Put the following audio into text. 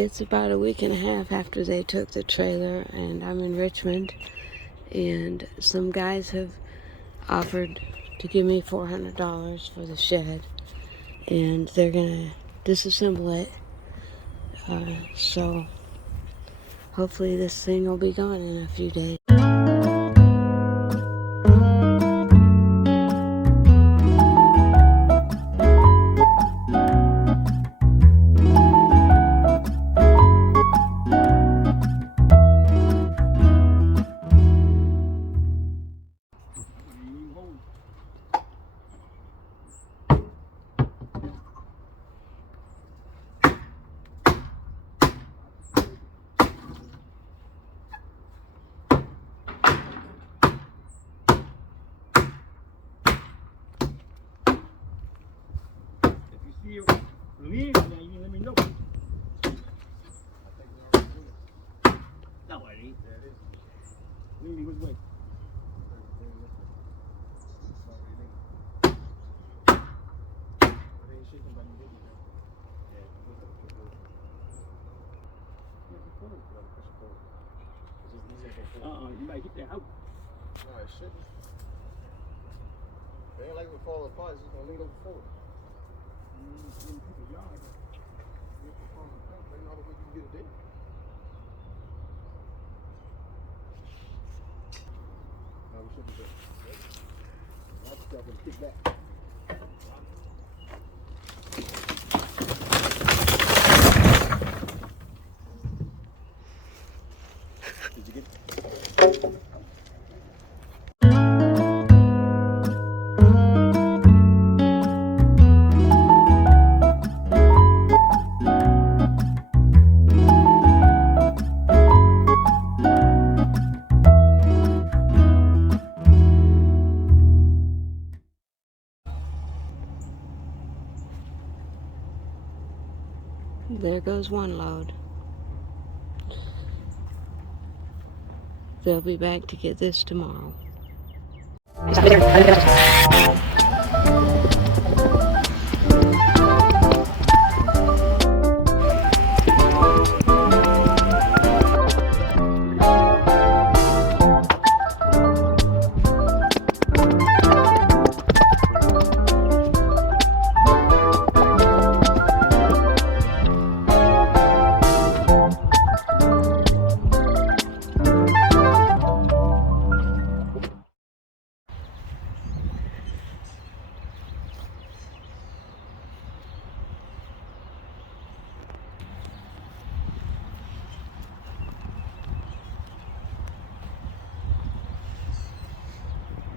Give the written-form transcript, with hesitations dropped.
It's about a week and a half after they took the trailer, and I'm in Richmond, and some guys have offered to give me $400 for the shed, and they're gonna disassemble it. So hopefully this thing will be gone in a few days. You leave and then you let me know. That way, yeah, it is. Leave which way? You might hit that out. No, it shouldn't. It ain't like it would fall apart, it's just gonna lean over forward. Kick back. Did you get it? There goes one load. They'll be back to get this tomorrow.